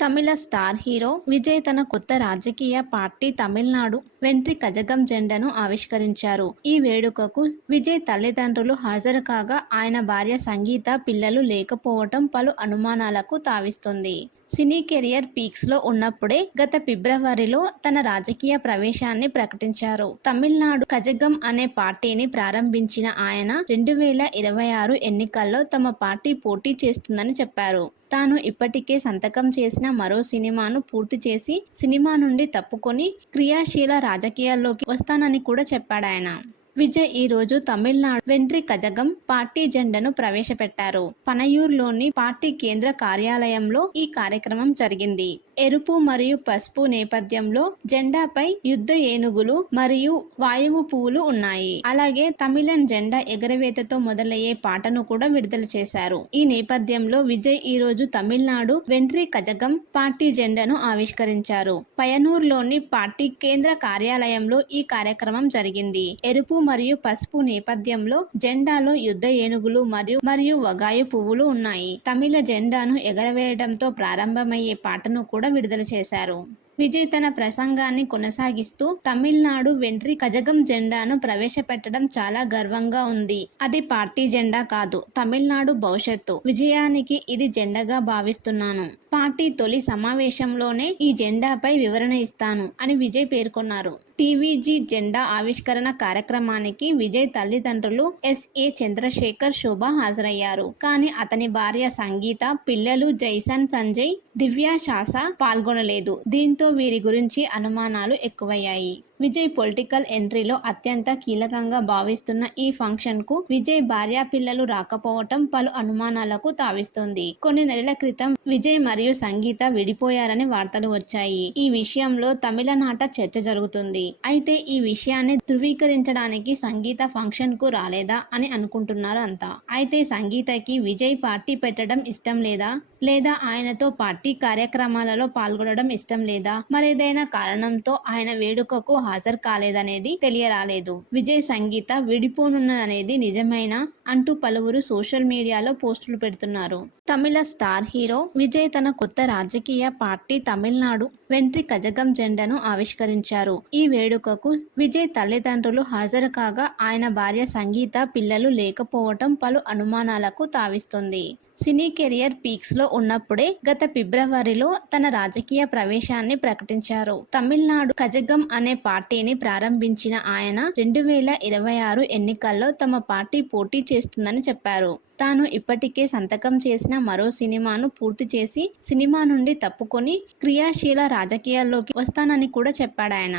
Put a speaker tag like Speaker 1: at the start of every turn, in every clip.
Speaker 1: తమిళ star hero Vijay తన కొత్త రాజకీయ పార్టీ తమిళనాడు వెంట్రి కజగం జెండాను ఆవిష్కరించారు. ఈ వేడుకకు విజయ్ తల్లిదండ్రులు హాజరు కాగా ఆయన భార్య సంగీత పిల్లలు లేకపోవటం పలు అనుమానాలకు తావిస్తుంది. సినీ కెరియర్ పీక్స్లో ఉన్నప్పుడే గత ఫిబ్రవరిలో తన రాజకీయ ప్రవేశాన్ని ప్రకటించారు. తమిళనాడు కజగం అనే పార్టీని ప్రారంభించిన ఆయన రెండు వేల ఇరవై ఆరు ఎన్నికల్లో తమ పార్టీ పోటీ చేస్తుందని చెప్పారు. తాను ఇప్పటికే సంతకం చేసిన మరో సినిమాను పూర్తి చేసి సినిమా నుండి తప్పుకొని క్రియాశీల రాజకీయాల్లోకి వస్తానని కూడా చెప్పాడాయన. విజయ్ ఈ రోజు తమిళనాడు వెంట్రి కజగం పార్టీ జెండాను ప్రవేశపెట్టారు. పనయూర్లోని పార్టీ కేంద్ర కార్యాలయంలో ఈ కార్యక్రమం జరిగింది. ఎరుపు మరియు పసుపు నేపథ్యంలో జెండాపై యుద్ధ ఏనుగులు మరియు వాయువు పువ్వులు ఉన్నాయి. అలాగే తమిళన్ జెండా ఎగరవేతతో మొదలయ్యే పాటను కూడా విడుదల చేశారు. ఈ నేపథ్యంలో విజయ్ ఈ రోజు తమిళనాడు వెంట్రీ కజగం పార్టీ జెండాను ఆవిష్కరించారు. పయనూరులోని పార్టీ కేంద్ర కార్యాలయంలో ఈ కార్యక్రమం జరిగింది. ఎరుపు మరియు పసుపు నేపథ్యంలో జెండాలో యుద్ధ ఏనుగులు మరియు మరియు వగాయు పువ్వులు ఉన్నాయి. తమిళ జెండాను ఎగరవేయడంతో ప్రారంభమయ్యే పాటను కూడా విడుదల చేశారు. విజయ్ తన ప్రసంగాన్ని కొనసాగిస్తూ తమిళనాడు వెంట్రి కజగం జెండాను ప్రవేశపెట్టడం చాలా గర్వంగా ఉంది. అది పార్టీ జెండా కాదు తమిళనాడు భవిష్యత్తు. విజయానికి ఇది జెండాగా భావిస్తున్నాను. పార్టీ తొలి సమావేశంలోనే ఈ జెండాపై వివరణ ఇస్తాను అని విజయ్ పేర్కొన్నారు. టీవీజీ జెండా ఆవిష్కరణ కార్యక్రమానికి విజయ్ తల్లిదండ్రులు ఎస్ఏ చంద్రశేఖర్ శోభ హాజరయ్యారు. కానీ అతని భార్య సంగీత పిల్లలు జైసన్ సంజయ్ దివ్య శాస పాల్గొనలేదు. దీంతో వీరి గురించి అనుమానాలు ఎక్కువయ్యాయి. విజయ్ పొలిటికల్ ఎంట్రీలో అత్యంత కీలకంగా భావిస్తున్న ఈ ఫంక్షన్కు విజయ్ భార్య పిల్లలు రాకపోవటం పలు అనుమానాలకు తావిస్తుంది. కొన్ని నెలల క్రితం విజయ్ మరియు సంగీత విడిపోయారని వార్తలు వచ్చాయి. ఈ విషయంలో తమిళనాట చర్చ జరుగుతుంది. అయితే ఈ విషయాన్ని ధృవీకరించడానికి సంగీత ఫంక్షన్కు రాలేదా అని అనుకుంటున్నారు అంతా. అయితే సంగీతకి విజయ్ పార్టీ పెట్టడం ఇష్టం లేదా? లేదా ఆయనతో పార్టీ కార్యక్రమాలలో పాల్గొనడం ఇష్టం లేదా? మరేదైనా కారణంతో ఆయన వేడుకకు హాజరు కాలేదనేది తెలియరాలేదు. విజయ్ సంగీత విడిపోనున్నదనేది నిజమైన అంటూ పలువురు సోషల్ మీడియాలో పోస్టులు పెడుతున్నారు. తమిళ స్టార్ హీరో విజయ్ తన కొత్త రాజకీయ పార్టీ తమిళనాడు వెంట్రి కజగం జెండాను ఆవిష్కరించారు. ఈ వేడుకకు విజయ్ తల్లిదండ్రులు హాజరు కాగా ఆయన భార్య సంగీత పిల్లలు లేకపోవటం పలు అనుమానాలకు తావిస్తుంది. సినీ కెరియర్ పీక్స్లో ఉన్నప్పుడే గత ఫిబ్రవరిలో తన రాజకీయ ప్రవేశాన్ని ప్రకటించారు. తమిళనాడు కజగం అనే పార్టీని ప్రారంభించిన ఆయన రెండు వేల ఇరవై ఆరు ఎన్నికల్లో తమ పార్టీ పోటీ చేస్తుందని చెప్పారు. తాను ఇప్పటికే సంతకం చేసిన మరో సినిమాను పూర్తి చేసి సినిమా నుండి తప్పుకొని క్రియాశీల రాజకీయాల్లోకి వస్తానని కూడా చెప్పాడు ఆయన.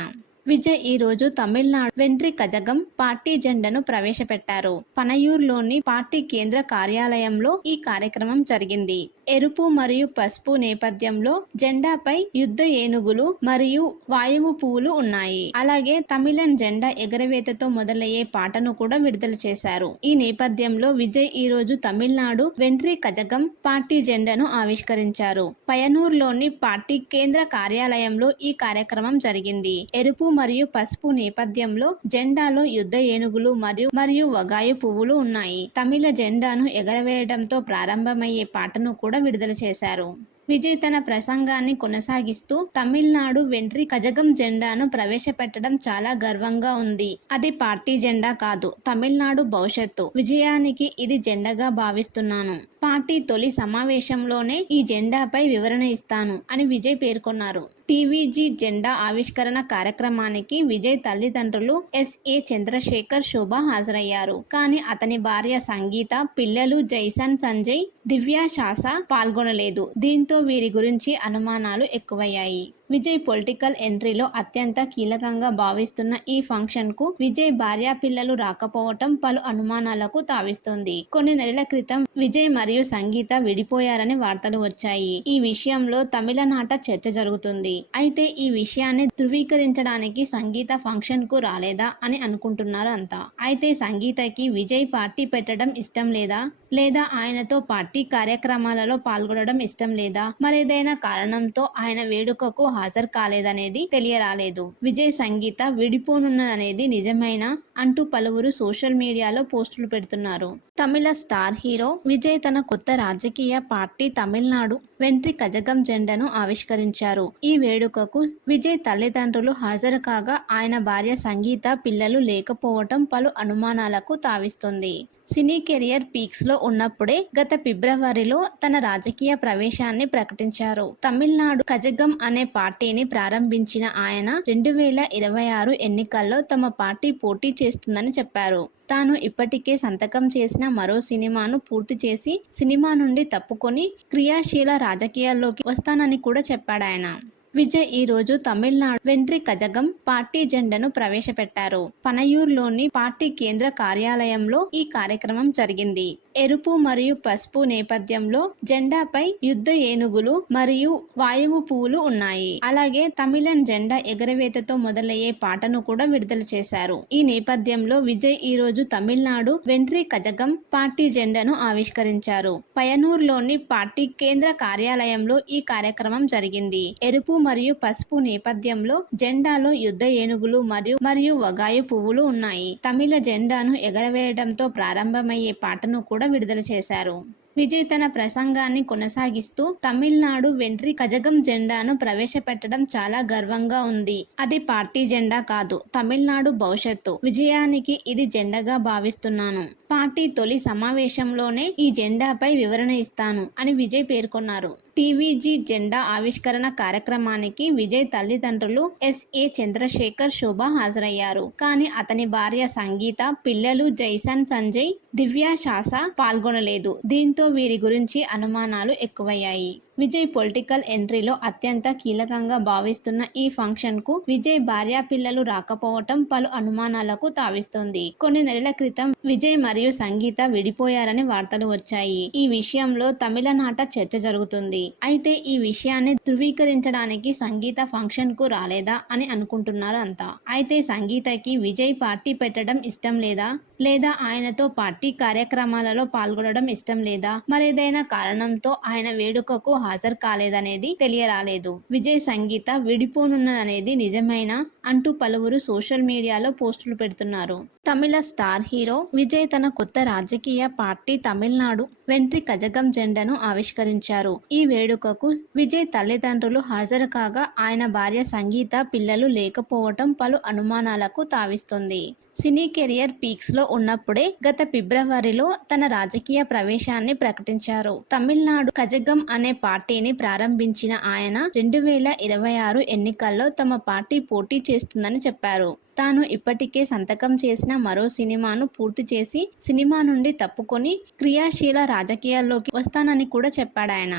Speaker 1: విజయ్ ఈ రోజు తమిళనాడు వెంట్రి కజగం పార్టీ జెండాను ప్రవేశపెట్టారు. పనయూర్లోని పార్టీ కేంద్ర కార్యాలయంలో ఈ కార్యక్రమం జరిగింది. ఎరుపు మరియు పసుపు నేపథ్యంలో జెండాపై యుద్ధ ఏనుగులు మరియు వాయువు పువ్వులు ఉన్నాయి. అలాగే తమిళన్ జెండా ఎగరవేతతో మొదలయ్యే పాటను కూడా విడుదల చేశారు. ఈ నేపథ్యంలో విజయ్ ఈ రోజు తమిళనాడు వెంట్రీ కజగం పార్టీ జెండాను ఆవిష్కరించారు. పయనూరులోని పార్టీ కేంద్ర కార్యాలయంలో ఈ కార్యక్రమం జరిగింది. ఎరుపు మరియు పసుపు నేపథ్యంలో జెండాలో యుద్ధ ఏనుగులు మరియు మరియు వగాయు పువ్వులు ఉన్నాయి. తమిళ జెండాను ఎగరవేయడంతో ప్రారంభమయ్యే పాటను కూడా విడుదల చేశారు. విజయ్ తన ప్రసంగాన్ని కొనసాగిస్తూ తమిళనాడు వెంట్రి కజగం జెండాను ప్రవేశపెట్టడం చాలా గర్వంగా ఉంది. అది పార్టీ జెండా కాదు తమిళనాడు భవిష్యత్తు. విజయానికి ఇది జెండాగా భావిస్తున్నాను. పార్టీ తొలి సమావేశంలోనే ఈ జెండాపై వివరణ ఇస్తాను అని విజయ్ పేర్కొన్నారు. టీవీజీ జెండా ఆవిష్కరణ కార్యక్రమానికి విజయ్ తల్లిదండ్రులు ఎస్ఏ చంద్రశేఖర్ శోభ హాజరయ్యారు. కానీ అతని భార్య సంగీత పిల్లలు జైసన్ సంజయ్ దివ్య శాస పాల్గొనలేదు. దీంతో వీరి గురించి అనుమానాలు ఎక్కువయ్యాయి. విజయ్ పొలిటికల్ ఎంట్రీలో అత్యంత కీలకంగా భావిస్తున్న ఈ ఫంక్షన్కు విజయ్ భార్య పిల్లలు రాకపోవటం పలు అనుమానాలకు తావిస్తుంది. కొన్ని నెలల క్రితం విజయ్ మరియు సంగీత విడిపోయారని వార్తలు వచ్చాయి. ఈ విషయంలో తమిళనాట చర్చ జరుగుతుంది. అయితే ఈ విషయాన్ని ధృవీకరించడానికి సంగీత ఫంక్షన్కు రాలేదా అని అనుకుంటున్నారు అంతా. అయితే సంగీతకి విజయ్ పార్టీ పెట్టడం ఇష్టం లేదా? లేదా ఆయనతో పార్టీ కార్యక్రమాలలో పాల్గొనడం ఇష్టం లేదా? మరేదైనా కారణంతో ఆయన వేడుకకు హాజరు కాలేదనేది తెలియరాలేదు. విజయ్ సంగీత విడిపోనున్నదనేది నిజమైనా? అంటూ పలువురు సోషల్ మీడియాలో పోస్టులు పెడుతున్నారు. తమిళ స్టార్ హీరో విజయ్ తన కొత్త రాజకీయ పార్టీ తమిళనాడు వెంట్రి కజగం జెండాను ఆవిష్కరించారు. ఈ వేడుకకు విజయ్ తల్లిదండ్రులు హాజరు కాగా ఆయన భార్య సంగీత పిల్లలు లేకపోవటం పలు అనుమానాలకు తావిస్తుంది. సినీ కెరియర్ పీక్స్లో ఉన్నప్పుడే గత ఫిబ్రవరిలో తన రాజకీయ ప్రవేశాన్ని ప్రకటించారు. తమిళనాడు కజగం అనే పార్టీని ప్రారంభించిన ఆయన రెండు వేల ఇరవై ఆరు ఎన్నికల్లో తమ పార్టీ పోటీ చేస్తుందని చెప్పారు. తాను ఇప్పటికే సంతకం చేసిన మరో సినిమాను పూర్తి చేసి సినిమా నుండి తప్పుకొని క్రియాశీల రాజకీయాల్లోకి వస్తానని కూడా చెప్పాడాయన. విజయ్ ఈ రోజు తమిళనాడు వెంట్రి కజగం పార్టీ జెండాను ప్రవేశపెట్టారు. పనయూర్లోని పార్టీ కేంద్ర కార్యాలయంలో ఈ కార్యక్రమం జరిగింది. ఎరుపు మరియు పసుపు నేపథ్యంలో జెండాపై యుద్ధ ఏనుగులు మరియు వాయువు పువ్వులు ఉన్నాయి. అలాగే తమిళన్ జెండా ఎగరవేతతో మొదలయ్యే పాటను కూడా విడుదల చేశారు. ఈ నేపథ్యంలో విజయ్ ఈ రోజు తమిళనాడు వెంట్రీ కజగం పార్టీ జెండాను ఆవిష్కరించారు. పయనూరులోని పార్టీ కేంద్ర కార్యాలయంలో ఈ కార్యక్రమం జరిగింది. ఎరుపు మరియు పసుపు నేపథ్యంలో జెండాలో యుద్ధ ఏనుగులు మరియు మరియు వగాయు పువ్వులు ఉన్నాయి. తమిళ జెండాను ఎగరవేయడంతో ప్రారంభమయ్యే పాటను కూడా విడుదల చేశారు. విజయ్ తన ప్రసంగాన్ని కొనసాగిస్తూ తమిళనాడు వెంట్రి కజగం జెండాను ప్రవేశపెట్టడం చాలా గర్వంగా ఉంది. అది పార్టీ జెండా కాదు తమిళనాడు భవిష్యత్తు. విజయానికి ఇది జెండాగా భావిస్తున్నాను. పార్టీ తొలి సమావేశంలోనే ఈ జెండాపై వివరణ ఇస్తాను అని విజయ్ పేర్కొన్నారు. టీవీజీ జెండా ఆవిష్కరణ కార్యక్రమానికి విజయ్ తల్లిదండ్రులు ఎస్ఏ చంద్రశేఖర్ శోభ హాజరయ్యారు. కానీ అతని భార్య సంగీత పిల్లలు జైసన్ సంజయ్ దివ్య శాస పాల్గొనలేదు. దీంతో వీరి గురించి అనుమానాలు ఎక్కువయ్యాయి. విజయ్ పొలిటికల్ ఎంట్రీలో అత్యంత కీలకంగా భావిస్తున్న ఈ ఫంక్షన్కు విజయ్ భార్య పిల్లలు రాకపోవటం పలు అనుమానాలకు తావిస్తుంది. కొన్ని నెలల క్రితం విజయ్ మరియు సంగీత విడిపోయారని వార్తలు వచ్చాయి. ఈ విషయంలో తమిళనాట చర్చ జరుగుతుంది. అయితే ఈ విషయాన్ని ధృవీకరించడానికి సంగీత ఫంక్షన్కు రాలేదా అని అనుకుంటున్నారు అంతా. అయితే సంగీతకి విజయ్ పార్టీ పెట్టడం ఇష్టం లేదా? లేదా ఆయనతో పార్టీ కార్యక్రమాలలో పాల్గొనడం ఇష్టం లేదా? మరేదైనా కారణంతో ఆయన వేడుకకు హాజరు కాలేదనేది తెలియరాలేదు. విజయ్ సంగీత విడిపోనున్నదనేది నిజమైన? అంటూ పలువురు సోషల్ మీడియాలో పోస్టులు పెడుతున్నారు. తమిళ స్టార్ హీరో విజయ్ తన కొత్త రాజకీయ పార్టీ తమిళనాడు వెంట్రి కజగం జెండాను ఆవిష్కరించారు. ఈ వేడుకకు విజయ్ తల్లిదండ్రులు హాజరు కాగా ఆయన భార్య సంగీత పిల్లలు లేకపోవటం పలు అనుమానాలకు తావిస్తుంది. సినీ కెరియర్ పీక్స్లో ఉన్నప్పుడే గత ఫిబ్రవరిలో తన రాజకీయ ప్రవేశాన్ని ప్రకటించారు. తమిళనాడు కజగం అనే పార్టీని ప్రారంభించిన ఆయన రెండు వేల ఇరవై ఆరు ఎన్నికల్లో తమ పార్టీ పోటీ చేస్తుందని చెప్పారు. తాను ఇప్పటికే సంతకం చేసిన మరో సినిమాను పూర్తి చేసి సినిమా నుండి తప్పుకొని క్రియాశీల రాజకీయాల్లోకి వస్తానని కూడా చెప్పాడాయన.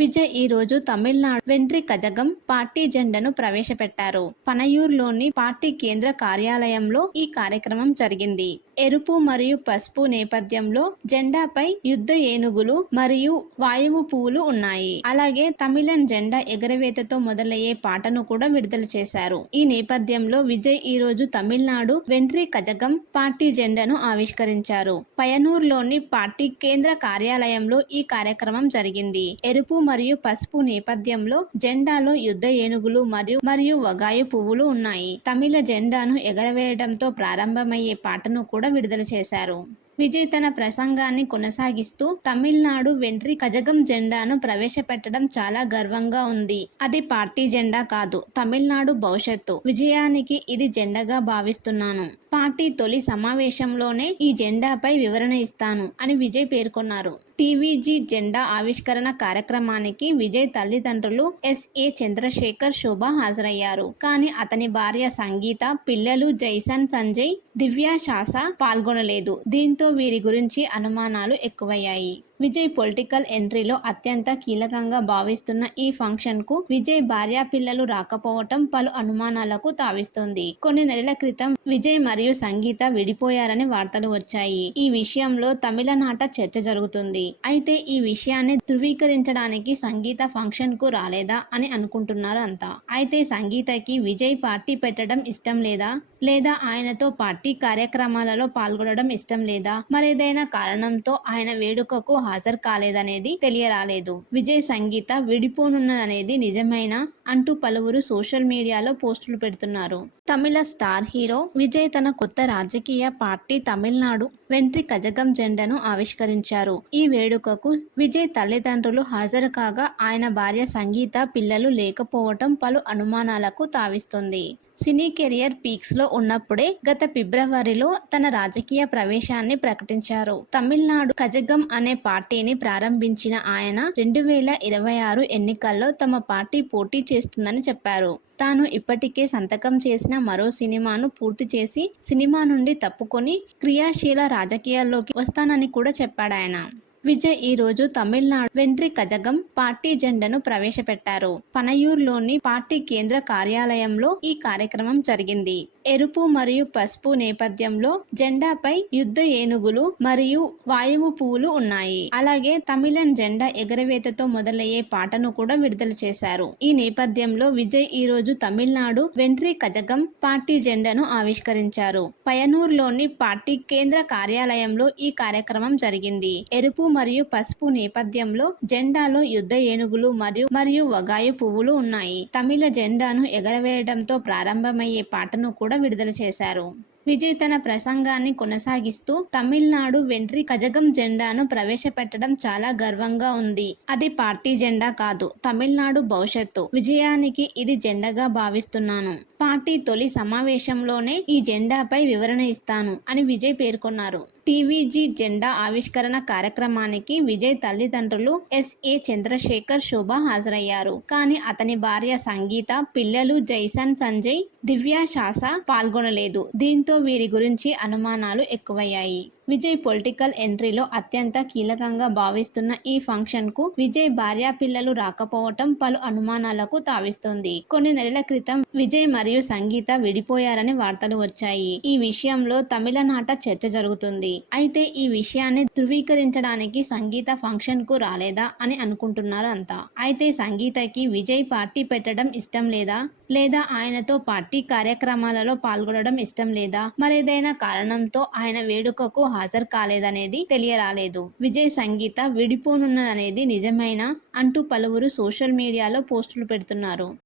Speaker 1: విజయ్ ఈరోజు తమిళనాడు వెంట్రి కజగం పార్టీ జెండాను ప్రవేశపెట్టారు. పనయూర్లోని పార్టీ కేంద్ర కార్యాలయంలో ఈ కార్యక్రమం జరిగింది. ఎరుపు మరియు పసుపు నేపథ్యంలో జెండాపై యుద్ధ ఏనుగులు మరియు వాయువు పువ్వులు ఉన్నాయి. అలాగే తమిళన్ జెండా ఎగరవేతతో మొదలయ్యే పాటను కూడా విడుదల చేశారు. ఈ నేపథ్యంలో విజయ్ ఈ రోజు తమిళనాడు వెంట్రి కజగం పార్టీ జెండాను ఆవిష్కరించారు. పయనూరులోని పార్టీ కేంద్ర కార్యాలయంలో ఈ కార్యక్రమం జరిగింది. ఎరుపు మరియు పసుపు నేపథ్యంలో జెండాలో యుద్ధ ఏనుగులు మరియు మరియు వగాయు పువ్వులు ఉన్నాయి. తమిళ జెండాను ఎగరవేయడంతో ప్రారంభమయ్యే పాటను కూడా విడుదల చేశారు. విజయ్ తన ప్రసంగాన్ని కొనసాగిస్తూ తమిళనాడు వెంట్రి కజగం జెండాను ప్రవేశపెట్టడం చాలా గర్వంగా ఉంది. అది పార్టీ జెండా కాదు తమిళనాడు భవిష్యత్తు. విజయానికి ఇది జెండాగా భావిస్తున్నాను. పార్టీ తొలి సమావేశంలోనే ఈ జెండాపై వివరణ ఇస్తాను అని విజయ్ పేర్కొన్నారు. టీవీజీ జెండా ఆవిష్కరణ కార్యక్రమానికి విజయ్ తల్లిదండ్రులు ఎస్ఏ చంద్రశేఖర్ శోభ హాజరయ్యారు. కానీ అతని భార్య సంగీత పిల్లలు జైసన్ సంజయ్ దివ్య శాస పాల్గొనలేదు. దీంతో వీరి గురించి అనుమానాలు ఎక్కువయ్యాయి. విజయ్ పొలిటికల్ ఎంట్రీలో అత్యంత కీలకంగా భావిస్తున్న ఈ ఫంక్షన్కు విజయ్ భార్య పిల్లలు రాకపోవటం పలు అనుమానాలకు తావిస్తుంది. కొన్ని నెలల క్రితం విజయ్ మరియు సంగీత విడిపోయారని వార్తలు వచ్చాయి. ఈ విషయంలో తమిళనాట చర్చ జరుగుతుంది. అయితే ఈ విషయాన్ని ధృవీకరించడానికి సంగీత ఫంక్షన్కు రాలేదా అని అనుకుంటున్నారు అంతా. అయితే సంగీతకి విజయ్ పార్టీ పెట్టడం ఇష్టం లేదా? లేదా ఆయనతో పార్టీ కార్యక్రమాలలో పాల్గొనడం ఇష్టం లేదా? మరేదైనా కారణంతో ఆయన వేడుకకు హాజరు కాలేదనేది తెలియరాలేదు. విజయ్ సంగీత విడిపోనున్నదనేది నిజమైన? అంటూ పలువురు సోషల్ మీడియాలో పోస్టులు పెడుతున్నారు. తమిళ స్టార్ హీరో విజయ్ తన కొత్త రాజకీయ పార్టీ తమిళనాడు వెంట్రి కజగం జెండాను ఆవిష్కరించారు. ఈ వేడుకకు విజయ్ తల్లిదండ్రులు హాజరు కాగా ఆయన భార్య సంగీత పిల్లలు లేకపోవటం పలు అనుమానాలకు తావిస్తుంది. సినీ కెరియర్ పీక్స్లో ఉన్నప్పుడే గత ఫిబ్రవరిలో తన రాజకీయ ప్రవేశాన్ని ప్రకటించారు. తమిళనాడు కజగం అనే పార్టీని ప్రారంభించిన ఆయన రెండు వేల ఇరవై ఆరు ఎన్నికల్లో తమ పార్టీ పోటీ చేస్తుందని చెప్పారు. తాను ఇప్పటికే సంతకం చేసిన మరో సినిమాను పూర్తి చేసి సినిమా నుండి తప్పుకొని క్రియాశీల రాజకీయాల్లోకి వస్తానని కూడా చెప్పాడాయన. విజయ్ ఈ రోజు తమిళనాడు వెంట్రి కజగం పార్టీ జెండాను ప్రవేశపెట్టారు. పనయూర్లోని పార్టీ కేంద్ర కార్యాలయంలో ఈ కార్యక్రమం జరిగింది. ఎరుపు మరియు పసుపు నేపథ్యంలో జెండాపై యుద్ధ ఏనుగులు మరియు వాయువు పువ్వులు ఉన్నాయి. అలాగే తమిళన్ జెండా ఎగరవేతతో మొదలయ్యే పాటను కూడా విడుదల చేశారు. ఈ నేపథ్యంలో విజయ్ ఈ రోజు తమిళనాడు వెంట్రీ కజగం పార్టీ జెండాను ఆవిష్కరించారు. పయనూరులోని పార్టీ కేంద్ర కార్యాలయంలో ఈ కార్యక్రమం జరిగింది. ఎరుపు మరియు పసుపు నేపథ్యంలో జెండాలో యుద్ధ ఏనుగులు మరియు మరియు వగాయు పువ్వులు ఉన్నాయి. తమిళ జెండాను ఎగరవేయడంతో ప్రారంభమయ్యే పాటను కూడా కూడా విడుదల చేశారు. విజయ్ తన ప్రసంగాన్ని కొనసాగిస్తూ తమిళనాడు వెంట్రి కజగం జెండాను ప్రవేశపెట్టడం చాలా గర్వంగా ఉంది. అది పార్టీ జెండా కాదు తమిళనాడు భవిష్యత్తు. విజయానికి ఇది జెండాగా భావిస్తున్నాను. పార్టీ తొలి సమావేశంలోనే ఈ జెండాపై వివరణ ఇస్తాను అని విజయ్ పేర్కొన్నారు. టీవీజీ జెండా ఆవిష్కరణ కార్యక్రమానికి విజయ్ తల్లిదండ్రులు ఎస్ఏ చంద్రశేఖర్ శోభ హాజరయ్యారు. కానీ అతని భార్య సంగీత పిల్లలు జైసన్ సంజయ్ దివ్య శాస పాల్గొనలేదు. దీంతో వీరి గురించి అనుమానాలు ఎక్కువయ్యాయి. విజయ్ పొలిటికల్ ఎంట్రీలో అత్యంత కీలకంగా భావిస్తున్న ఈ ఫంక్షన్కు విజయ్ భార్య పిల్లలు రాకపోవటం పలు అనుమానాలకు తావిస్తుంది. కొన్ని నెలల క్రితం విజయ్ మరియు సంగీత విడిపోయారని వార్తలు వచ్చాయి. ఈ విషయంలో తమిళనాట చర్చ జరుగుతుంది. అయితే ఈ విషయాన్ని ధృవీకరించడానికి సంగీత ఫంక్షన్కు రాలేదా అని అనుకుంటున్నారు అంతా. అయితే సంగీతకి విజయ్ పార్టీ పెట్టడం ఇష్టం లేదా? లేదా ఆయనతో పార్టీ కార్యక్రమాలలో పాల్గొనడం ఇష్టం లేదా? మరేదైనా కారణంతో ఆయన వేడుకకు హాజరు కాలేదనేది తెలియరాలేదు. విజయ్ సంగీత విడిపోనున్నదనేది నిజమైన? అంటూ పలువురు సోషల్ మీడియాలో పోస్టులు పెడుతున్నారు.